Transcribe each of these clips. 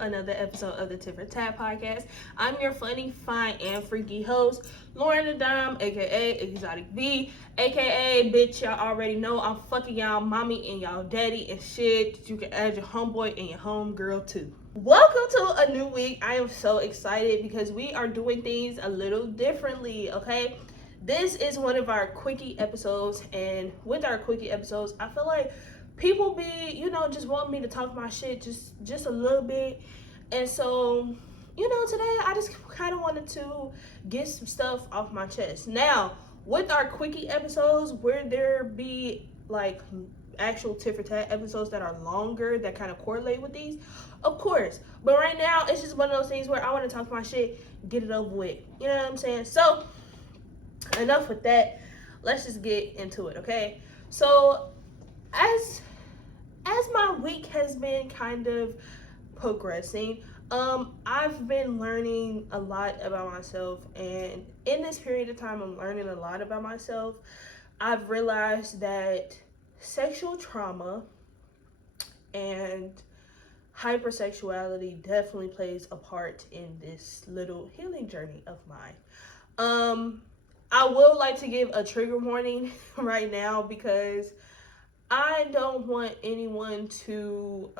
another episode of the TFT podcast. I'm your funny, fine, and freaky host, lauryn.thedom, aka Exotic V, aka bitch. Y'all already know I'm fucking y'all mommy and y'all daddy and shit. You can add your homeboy and your homegirl too. Welcome to a new week. I am so excited because we are doing things a little differently, okay? This is one of our Quickie episodes, and with our Quickie episodes, I feel like people be, just want me to talk my shit just a little bit. And so, today I just kind of wanted to get some stuff off my chest. Now, with our Quickie episodes, where there be like actual tit for tat episodes that are longer that kind of correlate with these, of course. But right now, it's just one of those things where I want to talk my shit, get it over with. You know what I'm saying? So, enough with that. Let's just get into it, okay? So, as my week has been kind of progressing, I've been learning a lot about myself, and in this period of time I'm learning a lot about myself. I've realized that sexual trauma and hypersexuality definitely plays a part in this little healing journey of mine. I would like to give a trigger warning right now because I don't want anyone to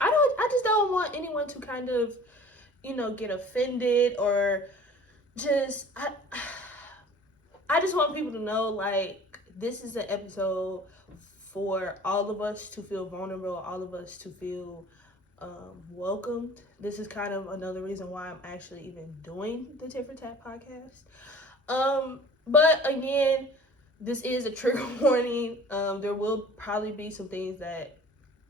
I just don't want anyone to kind of, get offended or just I just want people to know, like, this is an episode for all of us to feel vulnerable, all of us to feel welcomed. This is kind of another reason why I'm actually even doing the Tit for Tat podcast. But again, this is a trigger warning. There will probably be some things that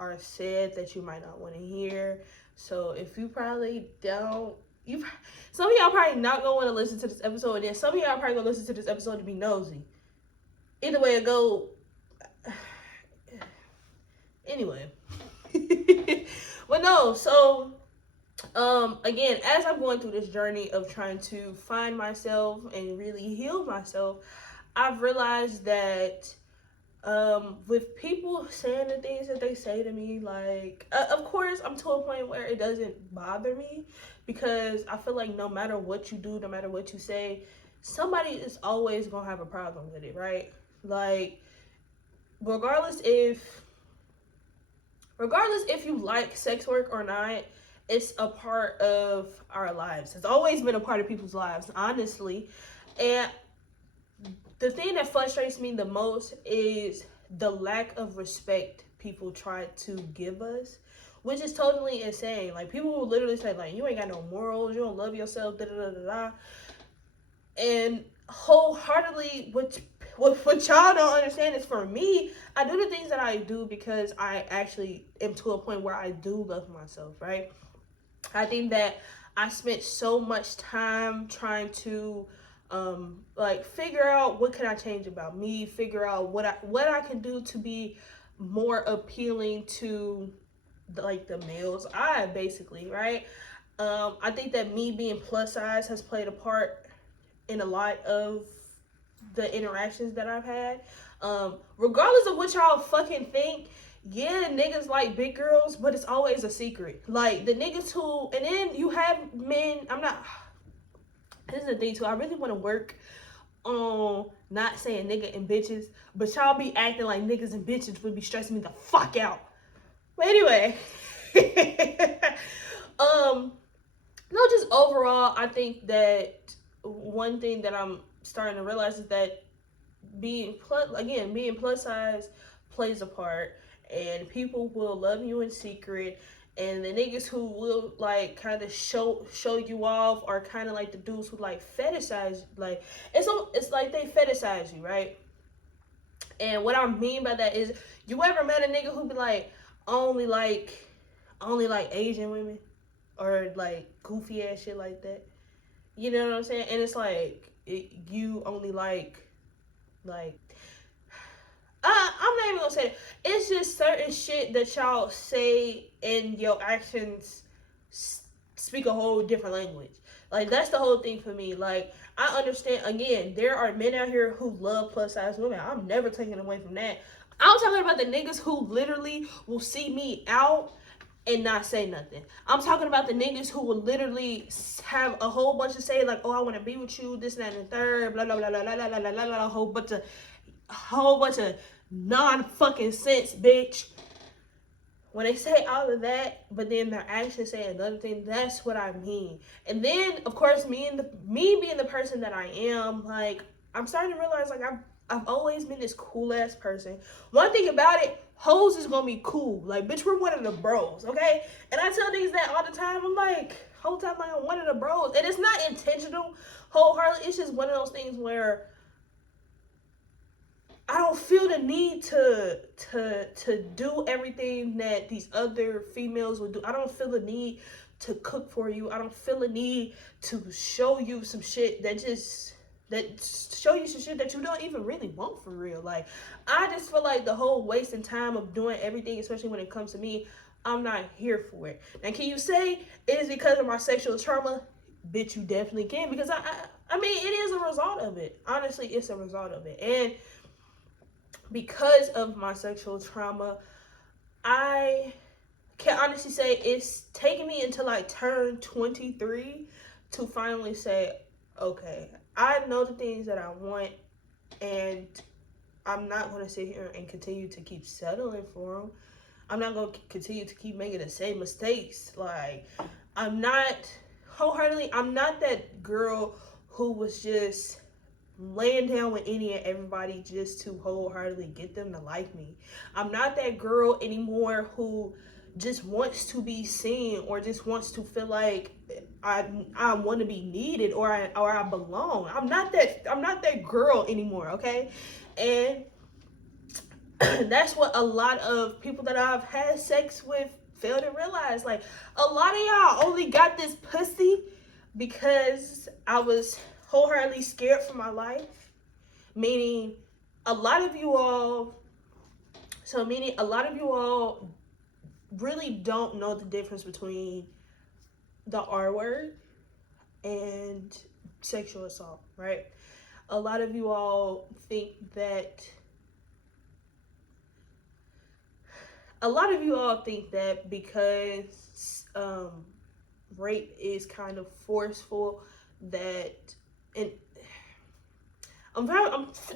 are said that you might not want to hear. So if you probably don't, some of y'all probably not gonna want to listen to this episode, and then some of y'all probably gonna listen to this episode to be nosy. Either way it go. Anyway. But no, so again, as I'm going through this journey of trying to find myself and really heal myself, I've realized that with people saying the things that they say to me, like, of course, I'm to a point where it doesn't bother me because I feel like no matter what you do, no matter what you say, somebody is always gonna have a problem with it, right? Like, regardless if you like sex work or not, it's a part of our lives. It's always been a part of people's lives, honestly. And the thing that frustrates me the most is the lack of respect people try to give us, which is totally insane. Like, people will literally say, like, you ain't got no morals, you don't love yourself, da-da-da-da-da. And wholeheartedly, what y'all don't understand is, for me, I do the things that I do because I actually am to a point where I do love myself, right? I think that I spent so much time trying to figure out what can I change about me, figure out what I can do to be more appealing to the male's eye, basically, right? I think that me being plus size has played a part in a lot of the interactions that I've had. Regardless of what y'all fucking think, yeah, niggas like big girls, but it's always a secret. Like, the niggas who, and then you have men, this is the thing too, I really want to work on not saying nigga and bitches, but y'all be acting like niggas and bitches would be stressing me the fuck out. But anyway, no, just overall, I think that one thing that I'm starting to realize is that being plus size plays a part, and people will love you in secret, and the niggas who will like kind of show you off are kind of like the dudes who like fetishize, like it's like they fetishize you, right? And what I mean by that is, you ever met a nigga who be like, only like Asian women or like goofy ass shit like that? You know what I'm saying? And it's like, you only like I'm not even gonna say it. It's just certain shit that y'all say and your actions speak a whole different language. Like, that's the whole thing for me. Like, I understand, again, there are men out here who love plus size women. I'm never taking away from that. I'm talking about the niggas who literally will see me out and not say nothing. I'm talking about the niggas who will literally have a whole bunch of say like, oh, I want to be with you, this and that and the third, blah blah blah blah blah blah blah blah blah, a whole bunch of non-fucking sense, bitch. When they say all of that, but then their actions say another thing, that's what I mean. And then, of course, me being the person that I am, like, I'm starting to realize, like, I've always been this cool ass person. One thing about it, hoes is gonna be cool. Like, bitch, we're one of the bros, okay? And I tell these that all the time. I'm like, whole time, like, I'm one of the bros, and it's not intentional, wholeheartedly. It's just one of those things where I don't feel the need to do everything that these other females would do. I don't feel the need to cook for you. I don't feel the need to show you some shit that show you some shit that you don't even really want for real. Like, I just feel like the whole wasting time of doing everything, especially when it comes to me, I'm not here for it. Now, can you say it is because of my sexual trauma? Bitch, you definitely can, because I mean, it is a result of it. Honestly, it's a result of it. And because of my sexual trauma, I can honestly say it's taken me until I turned 23 to finally say, okay, I know the things that I want, and I'm not going to sit here and continue to keep settling for them. I'm not going to continue to keep making the same mistakes. Like, I'm not that girl who was just laying down with any and everybody just to wholeheartedly get them to like me. I'm not that girl anymore who just wants to be seen or just wants to feel like I want to be needed or I belong. I'm not that girl anymore, okay? And that's what a lot of people that I've had sex with fail to realize. Like, a lot of y'all only got this pussy because I was wholeheartedly scared for my life. Meaning, a lot of you all really don't know the difference between the R word and sexual assault, right? A lot of you all think that because rape is kind of forceful, that, and I'm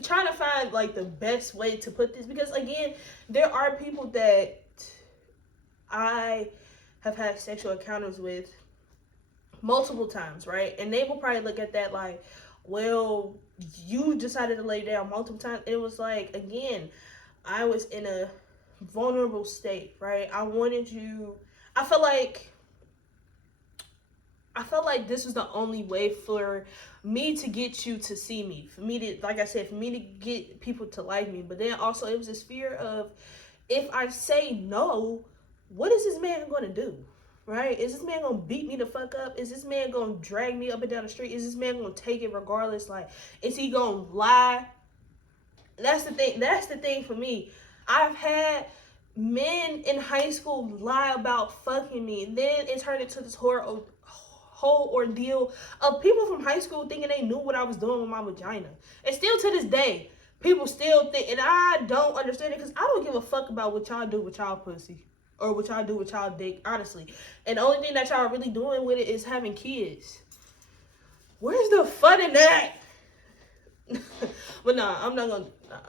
trying to find like the best way to put this, because again, there are people that I have had sexual encounters with multiple times, right? And they will probably look at that like, well, you decided to lay down multiple times. It was like, again, I was in a vulnerable state, right? I felt like this was the only way for me to get you to see me, for me to, like I said, for me to get people to like me. But then also it was this fear of, if I say no, what is this man going to do, right? Is this man going to beat me the fuck up? Is this man going to drag me up and down the street? Is this man going to take it regardless? Like, is he going to lie? That's the thing for me. I've had men in high school lie about fucking me. And then it turned into this whole ordeal of people from high school thinking they knew what I was doing with my vagina. And still to this day, people still think, and I don't understand it, because I don't give a fuck about what y'all do with y'all pussy or what y'all do with y'all dick, honestly. And the only thing that y'all really doing with it is having kids. Where's the fun in that? But nah, I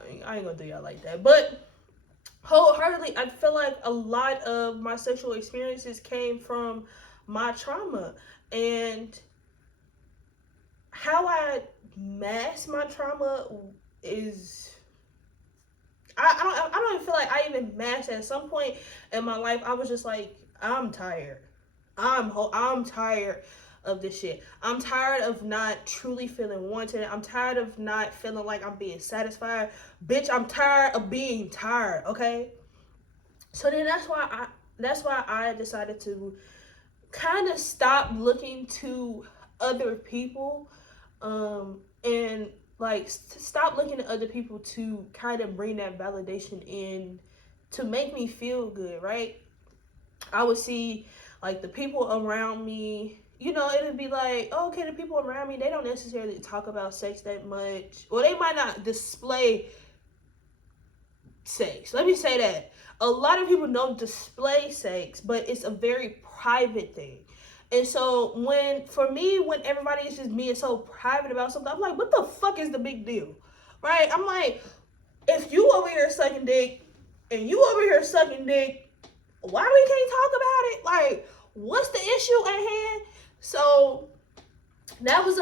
ain't gonna do y'all like that. But wholeheartedly, I feel like a lot of my sexual experiences came from my trauma, and how I mask my trauma is, I don't even feel like I even masked it. At some point in my life, I was just like, I'm tired. I'm tired of this shit. I'm tired of not truly feeling wanted. I'm tired of not feeling like I'm being satisfied. Bitch, I'm tired of being tired, okay? So then that's why I decided to kind of stop looking to other people, and like stop looking at other people to kind of bring that validation in to make me feel good, right? I would see like the people around me, it would be like, oh, okay, the people around me, they don't necessarily talk about sex that much, or they might not display sex. Let me say that. A lot of people don't display sex, but it's a very private thing. And so for me, when everybody is just being so private about something, I'm like, what the fuck is the big deal? Right? I'm like, if you over here sucking dick and you over here sucking dick, why we can't talk about it? Like, what's the issue at hand? So that was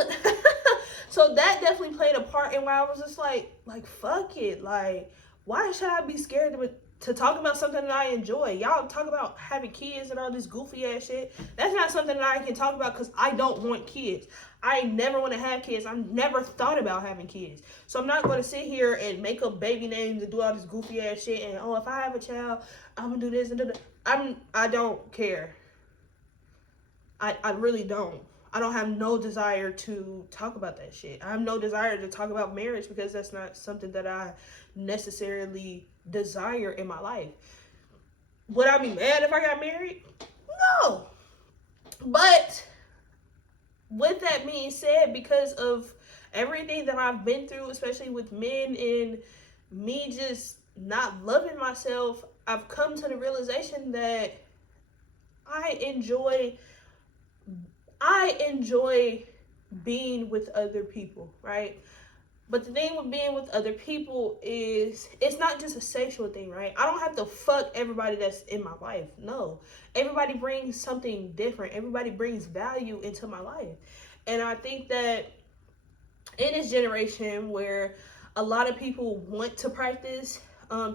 so that definitely played a part in why I was just like fuck it. Like, why should I be scared to talk about something that I enjoy? Y'all talk about having kids and all this goofy ass shit. That's not something that I can talk about because I don't want kids. I never want to have kids. I've never thought about having kids. So I'm not going to sit here and make up baby names and do all this goofy ass shit. And, oh, if I have a child, I'm going to do this and do that. I don't care. I really don't. I don't have no desire to talk about that shit. I have no desire to talk about marriage because that's not something that I necessarily desire in my life. Would I be mad if I got married? No. But with that being said, because of everything that I've been through, especially with men and me just not loving myself, I've come to the realization that I enjoy being with other people, right? But the thing with being with other people is it's not just a sexual thing, right? I don't have to fuck everybody that's in my life. No. Everybody brings something different. Everybody brings value into my life. And I think that in this generation where a lot of people want to practice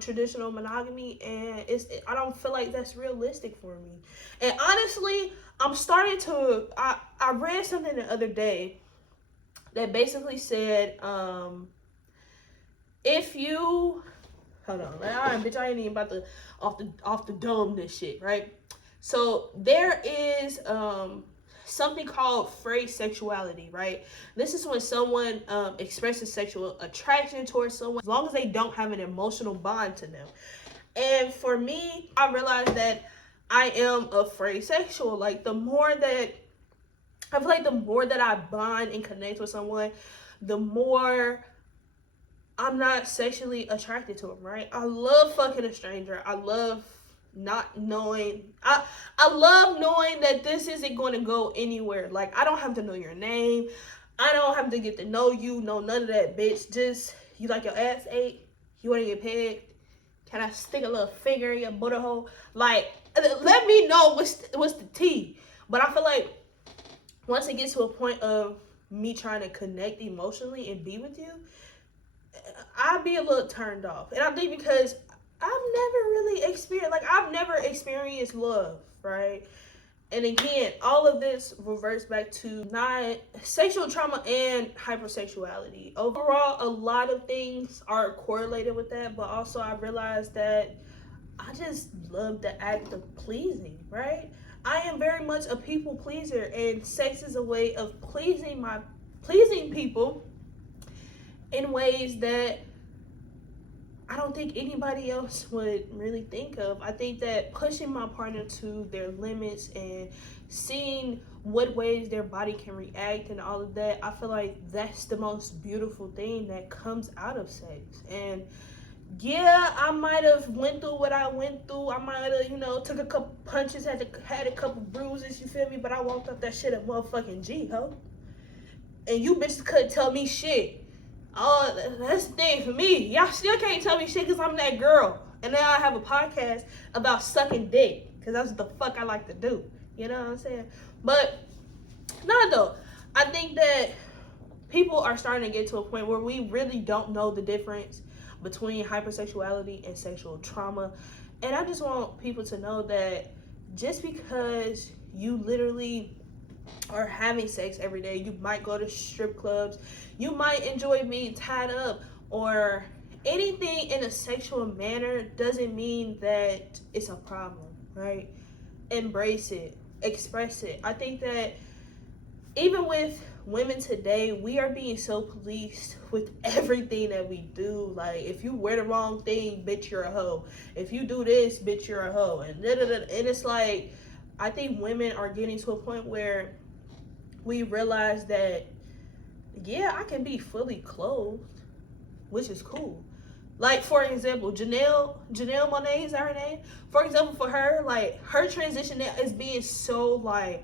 traditional monogamy, and I don't feel like that's realistic for me. And honestly, I'm starting to, I read something the other day that basically said, if you, hold on, bitch, I ain't even about to off the dome this shit, right? So there is something called free sexuality, right? This is when someone expresses sexual attraction towards someone as long as they don't have an emotional bond to them. And for me, I realized that I am a free sexual. Like, the more that I bond and connect with someone, the more I'm not sexually attracted to them, right? I love fucking a stranger. I love not knowing. I love knowing that this isn't going to go anywhere. Like, I don't have to know your name. I don't have to get to know you. No, none of that, bitch. Just, you like your ass ate? You want to get pegged? Can I stick a little finger in your butthole? Like, let me know what's the tea. But I feel like once it gets to a point of me trying to connect emotionally and be with you, I'd be a little turned off. And I think because I've never experienced love, right? And again, all of this reverts back to not sexual trauma and hypersexuality. Overall, a lot of things are correlated with that, but also I realized that I just love the act of pleasing, right? I am very much a people pleaser, and sex is a way of pleasing people in ways that I don't think anybody else would really think of. I think that pushing my partner to their limits and seeing what ways their body can react and all of that, I feel like that's the most beautiful thing that comes out of sex. And yeah, I might have went through what I went through. I might have, took a couple punches, had a couple bruises, you feel me? But I walked up that shit a motherfucking G, ho. And you bitches couldn't tell me shit. Oh, that's the thing for me. Y'all still can't tell me shit because I'm that girl. And now I have a podcast about sucking dick because that's what the fuck I like to do. You know what I'm saying? But, no, though. I think that people are starting to get to a point where we really don't know the difference between hypersexuality and sexual trauma. And I just want people to know that just because you literally are having sex every day, you might go to strip clubs, you might enjoy being tied up, or anything in a sexual manner doesn't mean that it's a problem, right? Embrace it, express it. I think that even with women today, we are being so policed with everything that we do. Like, if you wear the wrong thing, bitch, you're a hoe. If you do this, bitch, you're a hoe. And it's like, I think women are getting to a point where we realize that, yeah, I can be fully clothed, which is cool. Like, for example, Janelle Monáe, is that her name? For example, for her, like, her transition is being so, like,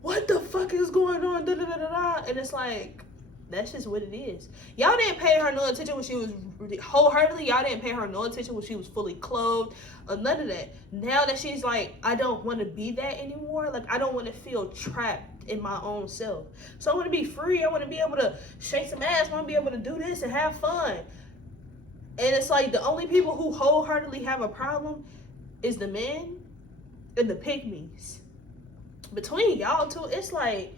what the fuck is going on? Da, da, da, da, da. And it's like, that's just what it is. Y'all didn't pay her no attention when she was wholeheartedly. Y'all didn't pay her no attention when she was fully clothed or none of that. Now that she's like, I don't want to be that anymore. Like, I don't want to feel trapped in my own self. So I want to be free. I want to be able to shake some ass. I want to be able to do this and have fun. And it's like the only people who wholeheartedly have a problem is the men and the pygmies. Between y'all two, it's like,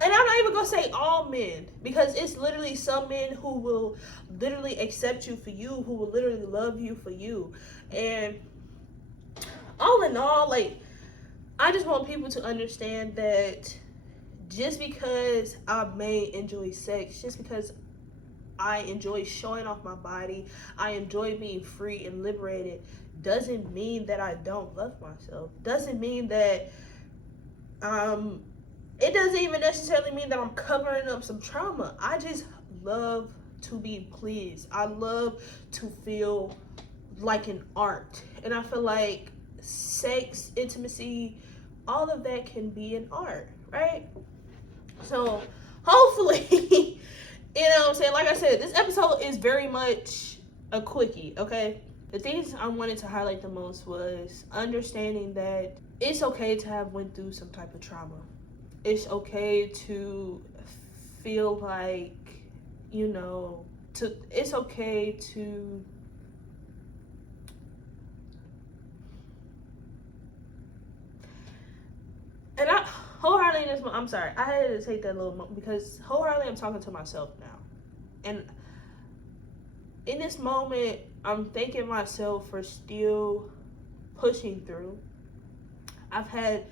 and I'm not even gonna say all men, because it's literally some men who will literally accept you for you, who will literally love you for you. And all in all, like, I just want people to understand that just because I may enjoy sex, just because I enjoy showing off my body, I enjoy being free and liberated, doesn't mean that I don't love myself. Doesn't mean that it doesn't even necessarily mean that I'm covering up some trauma. I just love to be pleased. I love to feel like an art. And I feel like sex, intimacy, all of that can be an art, right? So hopefully you know what I'm saying? Like I said, this episode is very much a quickie, okay? The things I wanted to highlight the most was understanding that it's okay to have went through some type of trauma. It's okay to feel like, you know, it's okay to and I wholeheartedly in this, I'm sorry, I had to take that little moment because wholeheartedly I'm talking to myself now. And in this moment, I'm thanking myself for still pushing through. I've had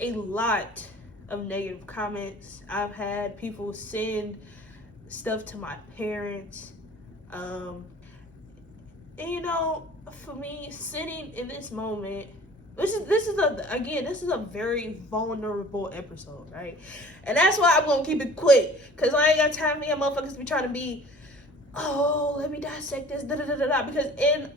a lot of negative comments. I've had people send stuff to my parents. And you know, for me, sitting in this moment, this is a very vulnerable episode, right? And that's why I'm gonna keep it quick, cause I ain't got time for y'all motherfuckers be trying to be, oh, let me dissect this, da da da da da. Because in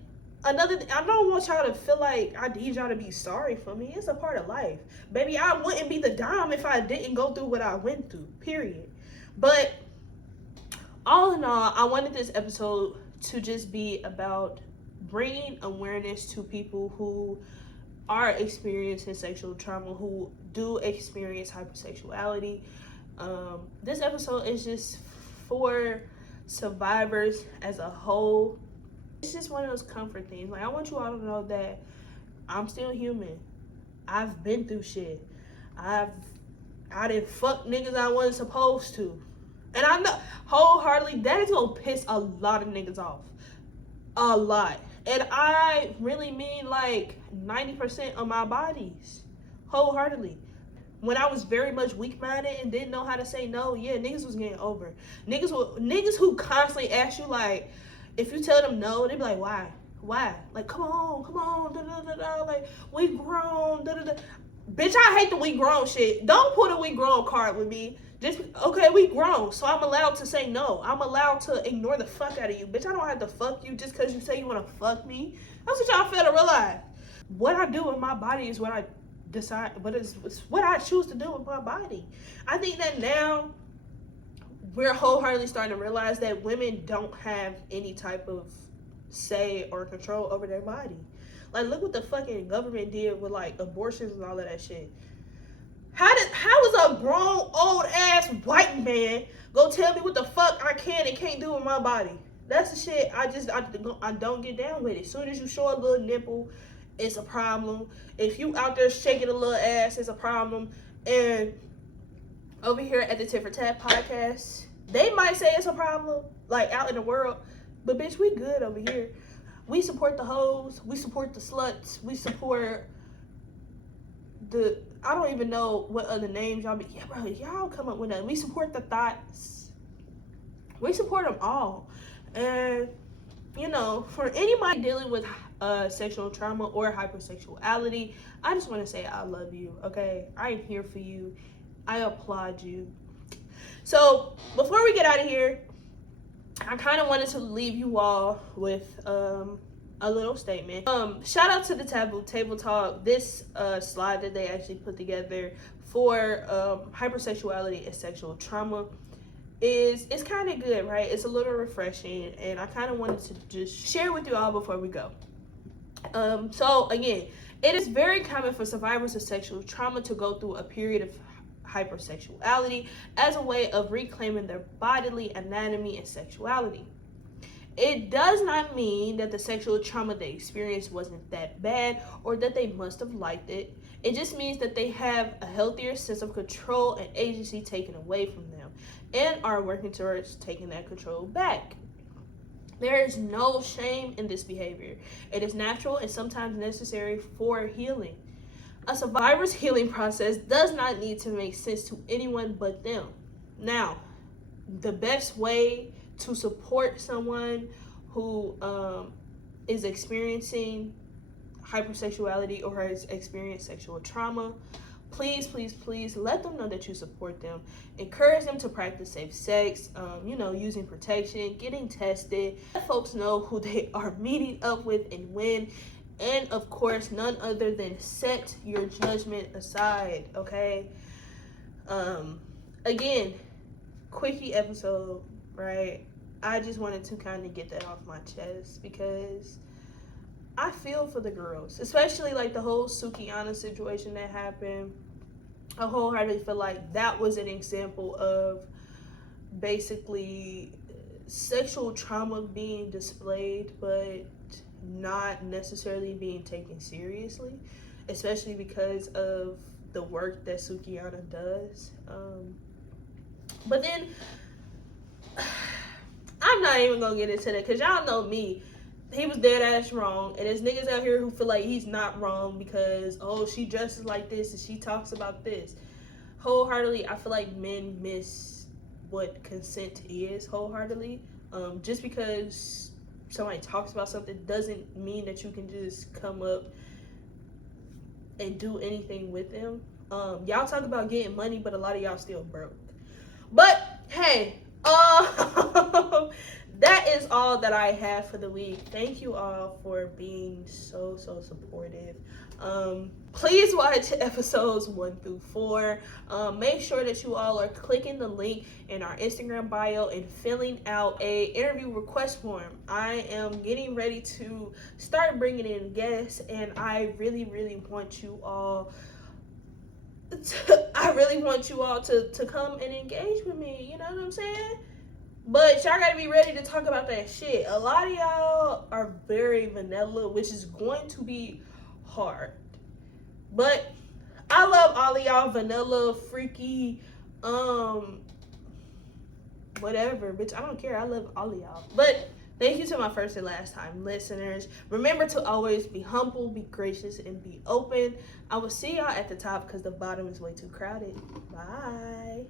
another, I don't want y'all to feel like I need y'all to be sorry for me. It's a part of life, baby. I wouldn't be the dom if I didn't go through what I went through. Period. But all in all, I wanted this episode to just be about bringing awareness to people who are experiencing sexual trauma, who do experience hypersexuality. This episode is just for survivors as a whole. It's just one of those comfort things. Like, I want you all to know that I'm still human. I've been through shit. I didn't fuck niggas I wasn't supposed to. And I know wholeheartedly that is gonna piss a lot of niggas off. A lot. And I really mean like 90% of my bodies. Wholeheartedly. When I was very much weak-minded and didn't know how to say no, yeah, niggas was getting over. Niggas who constantly ask you, like, if you tell them no, they be like, why? Why? Like, come on, da da da da. Like, we grown, da da da. Bitch, I hate the we grown shit. Don't put a we grown card with me. Just, okay, we grown, so I'm allowed to say no. I'm allowed to ignore the fuck out of you. Bitch, I don't have to fuck you just because you say you want to fuck me. That's what y'all fail to realize. What I do with my body is what I decide, but it's what I choose to do with my body. I think that now we're wholeheartedly starting to realize that women don't have any type of say or control over their body. Like, look what the fucking government did with, like, abortions and all of that shit. How is a grown, old ass white man gonna tell me what the fuck I can and can't do with my body? That's the shit I don't get down with it. As soon as you show a little nipple, it's a problem. If you out there shaking a little ass, it's a problem. And over here at the Tit for Tat podcast, they might say it's a problem, like out in the world, but bitch, we good over here. We support the hoes, we support the sluts, we support the, I don't even know what other names y'all be, yeah bro, y'all come up with that. We support the thoughts. We support them all. And, you know, for anybody dealing with sexual trauma or hypersexuality, I just want to say I love you, okay? I am here for you. I applaud you. So, before we get out of here, I kind of wanted to leave you all with a little statement. Shout out to the Taboo Table Talk. This slide that they actually put together for hypersexuality and sexual trauma it's kind of good, right? It's a little refreshing, and I kind of wanted to just share with you all before we go. So again, it is very common for survivors of sexual trauma to go through a period of hypersexuality as a way of reclaiming their bodily anatomy and sexuality. It does not mean that the sexual trauma they experienced wasn't that bad or that they must have liked it. It just means that they have a healthier sense of control and agency taken away from them and are working towards taking that control back. There is no shame in this behavior. It is natural and sometimes necessary for healing. A survivor's healing process does not need to make sense to anyone but them. Now, the best way to support someone who is experiencing hypersexuality or has experienced sexual trauma, please let them know that you support them. Encourage them to practice safe sex, using protection, getting tested. Let folks know who they are meeting up with and when. And of course, none other than set your judgment aside, okay? Again, quickie episode, right? I just wanted to kind of get that off my chest because I feel for the girls, especially like the whole Sukiana situation that happened. I wholeheartedly feel like that was an example of basically sexual trauma being displayed, but not necessarily being taken seriously, especially because of the work that Sukiana does. But then I'm not even gonna get into that because y'all know me. He was dead ass wrong, and there's niggas out here who feel like he's not wrong because she dresses like this and she talks about this. Wholeheartedly, I feel like men miss what consent is wholeheartedly. Just because somebody talks about something doesn't mean that you can just come up and do anything with them. Y'all talk about getting money, but a lot of y'all still broke. But hey, that is all that I have for the week. Thank you all for being so supportive. Please watch episodes 1 through 4. Make sure that you all are clicking the link in our Instagram bio and filling out a interview request form. I am getting ready to start bringing in guests, and I really want you all to come and engage with me. You know what I'm saying? But y'all gotta be ready to talk about that shit. A lot of y'all are very vanilla, which is going to be hard. But I love all of y'all vanilla, freaky, whatever. Bitch, I don't care. I love all of y'all. But thank you to my first and last time listeners. Remember to always be humble, be gracious, and be open. I will see y'all at the top because the bottom is way too crowded. Bye.